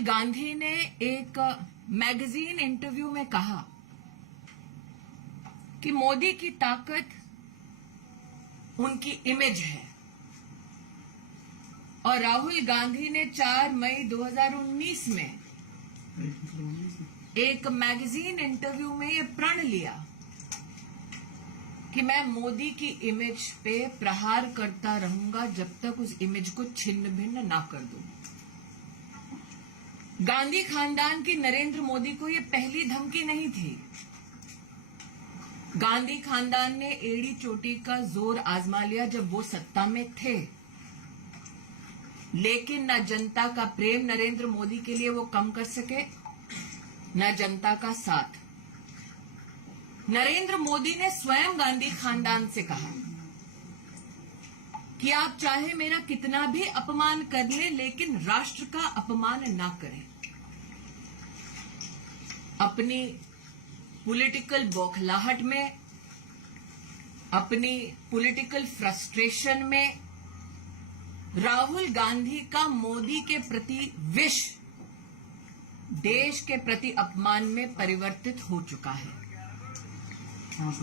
गांधी ने एक magazine interview में कहा कि मोदी की ताकत उनकी इमेज है और राहुल गांधी ने 4 मई 2019 में एक मैगजीन इंटरव्यू में ये प्रण लिया कि मैं मोदी की इमेज पे प्रहार करता रहूंगा जब तक उस इमेज को छिन्न भिन्न ना कर दूं। गांधी खानदान की नरेंद्र मोदी को यह पहली धमकी नहीं थी। गांधी खानदान ने एड़ी चोटी का जोर आजमा लिया जब वो सत्ता में थे, लेकिन न जनता का प्रेम नरेंद्र मोदी के लिए वो कम कर सके, न जनता का साथ। नरेंद्र मोदी ने स्वयं गांधी खानदान से कहा कि आप चाहे मेरा कितना भी अपमान कर ले, लेकिन राष्ट्र का अपमान ना करें। अपनी पॉलिटिकल बौखलाहट में, अपनी पॉलिटिकल फ्रस्ट्रेशन में राहुल गांधी का मोदी के प्रति विष देश के प्रति अपमान में परिवर्तित हो चुका है।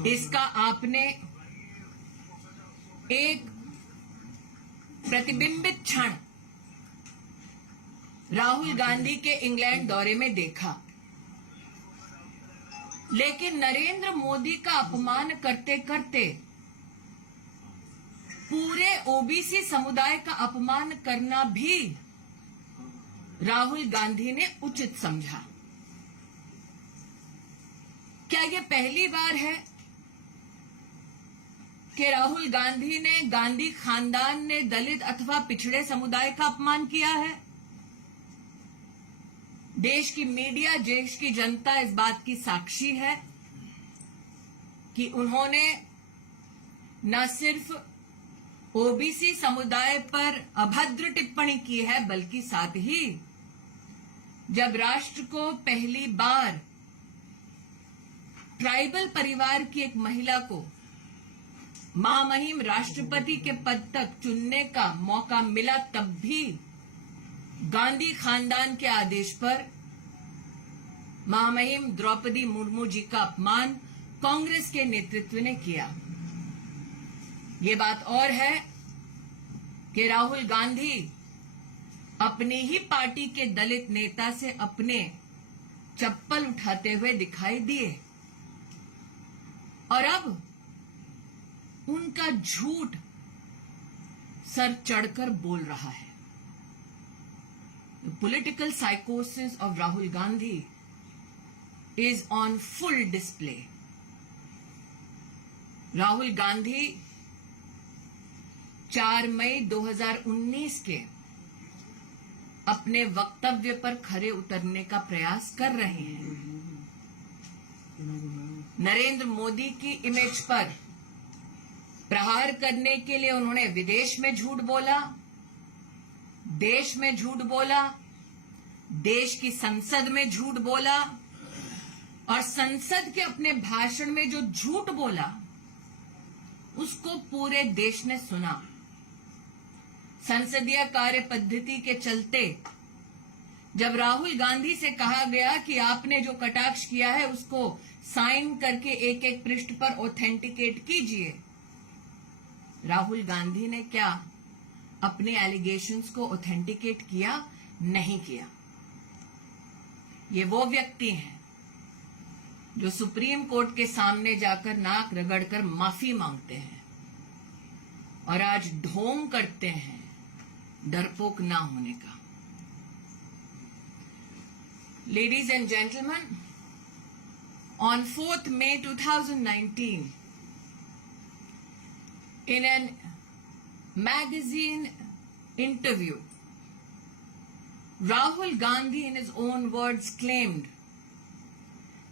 इसका आपने एक प्रतिबिंबित क्षण राहुल गांधी के इंग्लैंड दौरे में देखा, लेकिन नरेंद्र मोदी का अपमान करते करते पूरे ओबीसी समुदाय का अपमान करना भी राहुल गांधी ने उचित समझा। क्या यह पहली बार है कि राहुल गांधी ने, गांधी खानदान ने दलित अथवा पिछड़े समुदाय का अपमान किया है? देश की मीडिया, देश की जनता इस बात की साक्षी है कि उन्होंने न सिर्फ ओबीसी समुदाय पर अभद्र टिप्पणी की है, बल्कि साथ ही जब राष्ट्र को पहली बार ट्राइबल परिवार की एक महिला को महामहिम राष्ट्रपति के पद तक चुनने का मौका मिला, तब भी गांधी खानदान के आदेश पर महामहिम द्रौपदी मुर्मू जी का अपमान कांग्रेस के नेतृत्व ने किया। ये बात और है कि राहुल गांधी अपनी ही पार्टी के दलित नेता से अपने चप्पल उठाते हुए दिखाई दिए और अब उनका झूठ सर चढ़कर बोल रहा है। The political psychosis of Rahul Gandhi is on full display. Rahul Gandhi 4 मई 2019 के अपने वक्तव्य पर खरे उतरने का प्रयास कर रहे हैं। नरेंद्र मोदी की इमेज पर प्रहार करने के लिए उन्होंने विदेश में झूठ बोला, देश में झूठ बोला, देश की संसद में झूठ बोला और संसद के अपने भाषण में जो झूठ बोला उसको पूरे देश ने सुना। संसदीय कार्य पद्धति के चलते जब राहुल गांधी से कहा गया कि आपने जो कटाक्ष किया है उसको साइन करके एक एक पृष्ठ पर ऑथेंटिकेट कीजिए, राहुल गांधी ने क्या अपने एलिगेशंस को ऑथेंटिकेट किया? नहीं किया। ये वो व्यक्ति हैं जो सुप्रीम कोर्ट के सामने जाकर नाक रगड़कर माफी मांगते हैं और आज ढोंग करते हैं डरपोक ना होने का। Ladies and gentlemen, on 4th May 2019, in an magazine interview, Rahul Gandhi in his own words claimed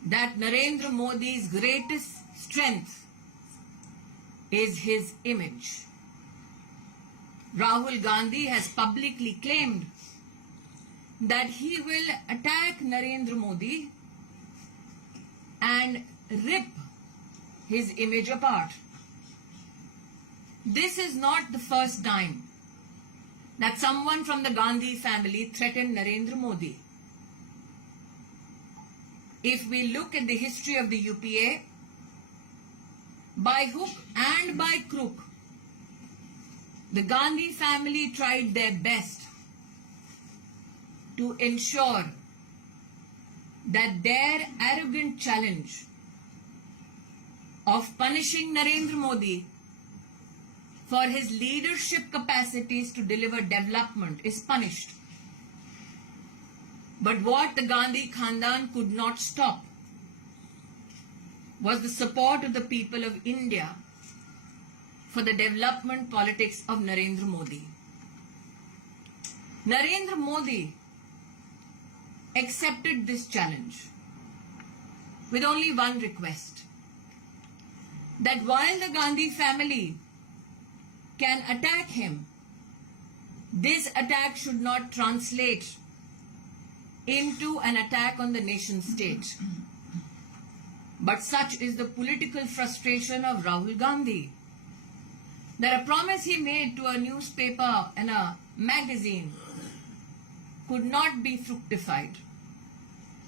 that Narendra Modi's greatest strength is his image. Rahul Gandhi has publicly claimed that he will attack Narendra Modi and rip his image apart. This is not the first time that someone from the Gandhi family threatened Narendra Modi. if we look at the history of the UPA, by hook and by crook, the Gandhi family tried their best to ensure that their arrogant challenge of punishing Narendra Modi for his leadership capacities to deliver development is punished. But what the Gandhi Khandan could not stop was the support of the people of India for the development politics of Narendra Modi. Narendra Modi accepted this challenge with only one request, that while the Gandhi family can attack him, this attack should not translate into an attack on the nation state. But such is the political frustration of Rahul Gandhi that a promise he made to a newspaper and a magazine could not be fructified,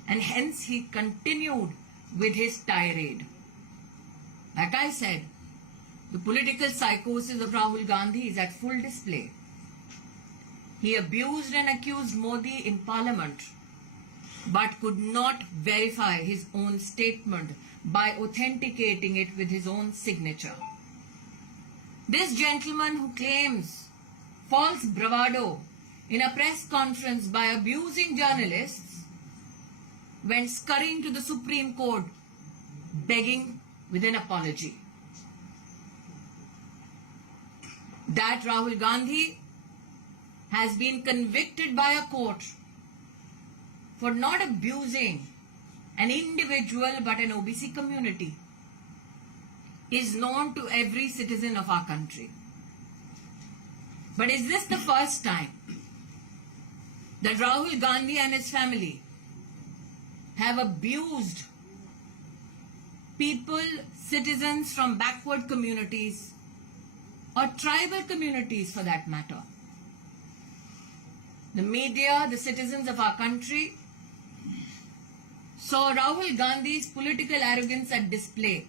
and hence he continued with his tirade. Like I said, the political psychosis of Rahul Gandhi is at full display. He abused and accused Modi in parliament, but could not verify his own statement by authenticating it with his own signature. This gentleman who claims false bravado in a press conference by abusing journalists went scurrying to the Supreme Court begging with an apology. That Rahul Gandhi has been convicted by a court for not abusing an individual but an OBC community is known to every citizen of our country. But is this the first time that Rahul Gandhi and his family have abused people, citizens from backward communities or tribal communities for that matter? The media, the citizens of our country saw Rahul Gandhi's political arrogance at display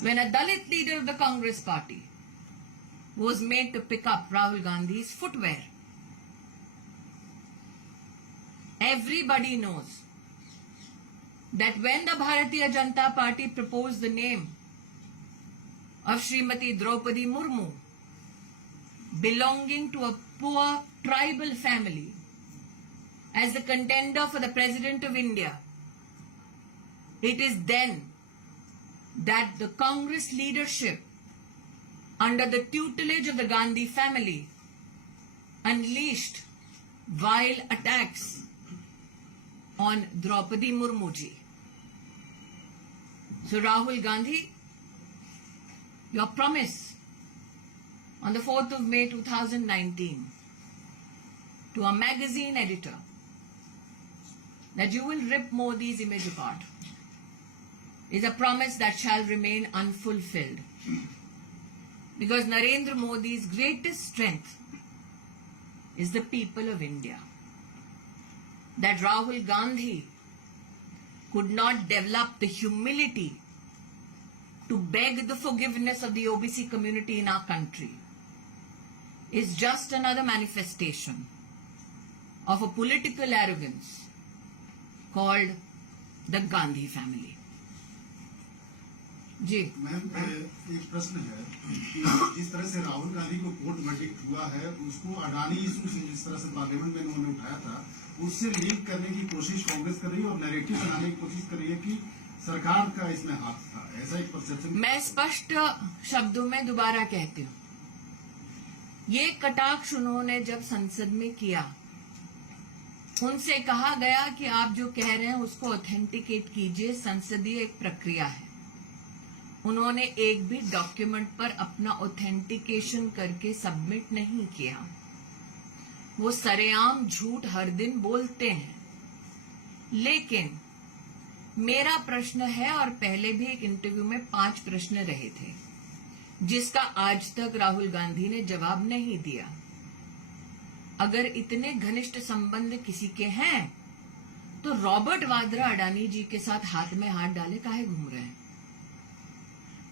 when a Dalit leader of the Congress party was made to pick up Rahul Gandhi's footwear. Everybody knows that when the Bharatiya Janata Party proposed the name of Srimati Draupadi Murmu, belonging to a poor tribal family, as the contender for the President of India, it is then that the Congress leadership, under the tutelage of the Gandhi family, unleashed vile attacks on Draupadi Murmu ji. So Rahul Gandhi, your promise on the 4th of May 2019 to a magazine editor that you will rip Modi's image apart is a promise that shall remain unfulfilled. Because Narendra Modi's greatest strength is the people of India. That Rahul Gandhi could not develop the humility to beg the forgiveness of the OBC community in our country is just another manifestation of a political arrogance called the Gandhi family. जी ma'am, एक प्रश्न है कि जिस तरह से राहुल गांधी को court verdict हुआ है, उसको अडानी इशू से जिस तरह से पार्लियामेंट में उन्होंने उठाया था, उससे लिंक करने की कोशिश कांग्रेस कर रही है और नैरेटिव बनाने की कोशिश कर रही है कि सरकार का इसमें हाथ था, ऐसा एक परसेप्शन। मैं स्पष्ट शब्दों में दोबारा कहती हूँ, ये कटाक्ष उन्होंने जब संसद में किया, उनसे कहा गया कि आप जो कह रहे हैं उसको ऑथेंटिकेट कीजिए, संसदीय एक प्रक्रिया है। उन्होंने एक भी डॉक्यूमेंट पर अपना ऑथेंटिकेशन करके सबमिट नहीं किया। वो सरेआम झूठ हर दिन बोलते हैं। लेकिन मेरा प्रश्न है, और पहले भी एक इंटरव्यू में 5 प्रश्न रहे थे जिसका आज तक राहुल गांधी ने जवाब नहीं दिया। अगर इतने घनिष्ठ संबंध किसी के हैं तो रॉबर्ट वाड्रा अडानी जी के साथ हाथ में हाथ डाले काहे घूम रहे हैं?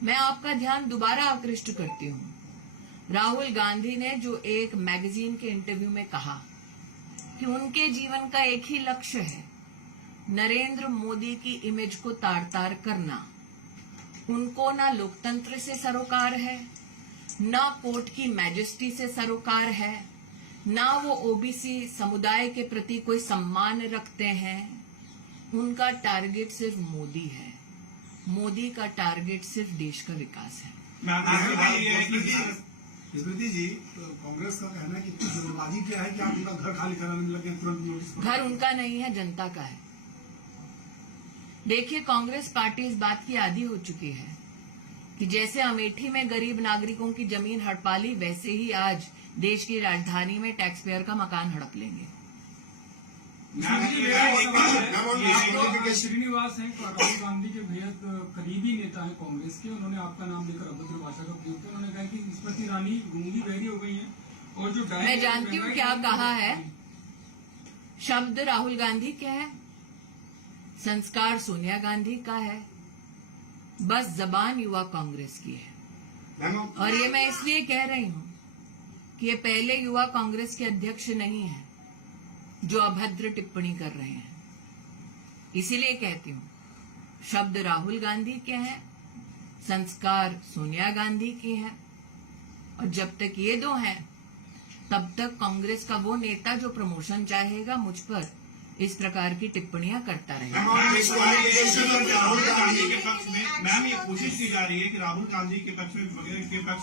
मैं आपका ध्यान दोबारा आकृष्ट करती हूँ। राहुल गांधी ने जो एक मैगजीन के इंटरव्यू में कहा कि उनके जीवन का एक ही लक्ष्य है, नरेंद्र मोदी की इमेज को तार तार करना। उनको ना लोकतंत्र से सरोकार है, ना कोर्ट की मैजेस्टी से सरोकार है, ना वो ओबीसी समुदाय के प्रति कोई सम्मान रखते हैं। उनका टारगेट सिर्फ मोदी है, मोदी का टारगेट सिर्फ देश का विकास है। स्मृति जी, कांग्रेस का कहना है कि इतनी जल्दबाजी क्या है कि आप उनका घर खाली कराने में लगे तुरंत नोटिस। घर उनका नहीं है, जनता का है। देखिए, कांग्रेस पार्टी इस बात की आदी हो चुकी है कि जैसे अमेठी में गरीब नागरिकों की जमीन हड़पा ली, वैसे ही आज देश की राजधानी में टैक्स पेयर का मकान हड़प लेंगे। श्रीनिवास हैं, राहुल गांधी के बेहद करीबी नेता हैं कांग्रेस के। उन्होंने आपका नाम लेकर अभद्र भाषा का प्रयोग किया। उन्होंने कहा कि स्मृति ईरानी गूंगी बहरी हो गई हैं और जो मैं जानती हूँ क्या कहा है। शब्द राहुल गांधी के है, संस्कार सोनिया गांधी का है, बस जबान युवा कांग्रेस की है। और ये मैं इसलिए कह रही हूँ कि ये पहले युवा कांग्रेस के अध्यक्ष नहीं है जो अभद्र टिप्पणी कर रहे हैं। इसीलिए कहती हूँ, शब्द राहुल गांधी के हैं, संस्कार सोनिया गांधी की हैं, और जब तक ये दो हैं तब तक कांग्रेस का वो नेता जो प्रमोशन चाहेगा मुझ पर इस प्रकार की टिप्पणियां करता रहेगा। राहुल गांधी के पक्ष में मैम ये कोशिश की जा रही है कि राहुल गांधी के पक्ष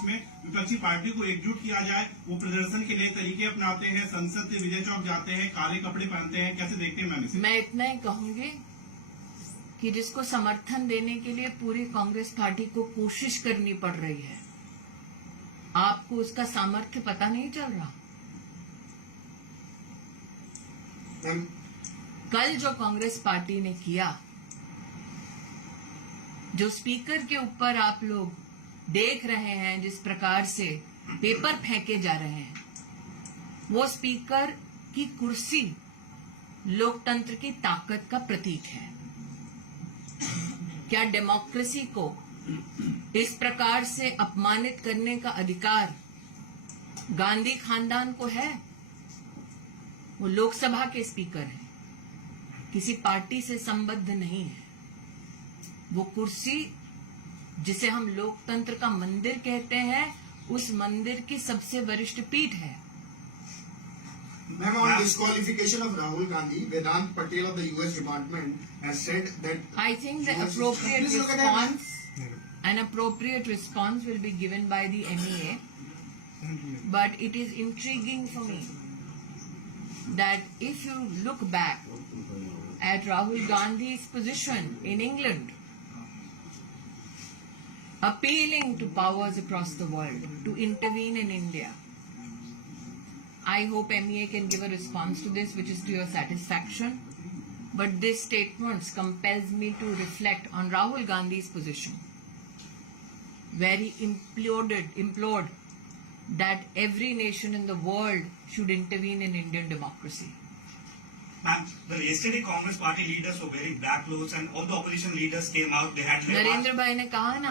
में विपक्षी पार्टी को एकजुट किया जाए। वो प्रदर्शन के लिए तरीके अपनाते हैं, संसद से विजय चौक जाते हैं, काले कपड़े पहनते हैं। कैसे देखते हैं मैम इसे? मैं इतना ही कहूंगी कि जिसको समर्थन देने के लिए पूरी कांग्रेस पार्टी को कोशिश करनी पड़ रही है, आपको उसका सामर्थ्य पता नहीं चल रहा। कल जो कांग्रेस पार्टी ने किया, जो स्पीकर के ऊपर आप लोग देख रहे हैं जिस प्रकार से पेपर फेंके जा रहे हैं, वो स्पीकर की कुर्सी लोकतंत्र की ताकत का प्रतीक है। क्या डेमोक्रेसी को इस प्रकार से अपमानित करने का अधिकार गांधी खानदान को है? वो लोकसभा के स्पीकर हैं, किसी पार्टी से संबद्ध नहीं है। वो कुर्सी जिसे हम लोकतंत्र का मंदिर कहते हैं, उस मंदिर की सबसे वरिष्ठ पीठ है। Ma'am, on disqualification of Rahul Gandhi, Vedant Patel of the US Department has said that I think the appropriate response will be given by the MEA, but it is intriguing for me that if you look back at Rahul Gandhi's position in England, appealing to powers across the world to intervene in India, I hope MEA can give a response to this which is to your satisfaction. But this statement compels me to reflect on Rahul Gandhi's position, where he implored that every nation in the world should intervene in Indian democracy. Ma'am, yesterday Congress party leaders were wearing black clothes and all the opposition leaders came out. They had Narendra भाई ने कहा ना,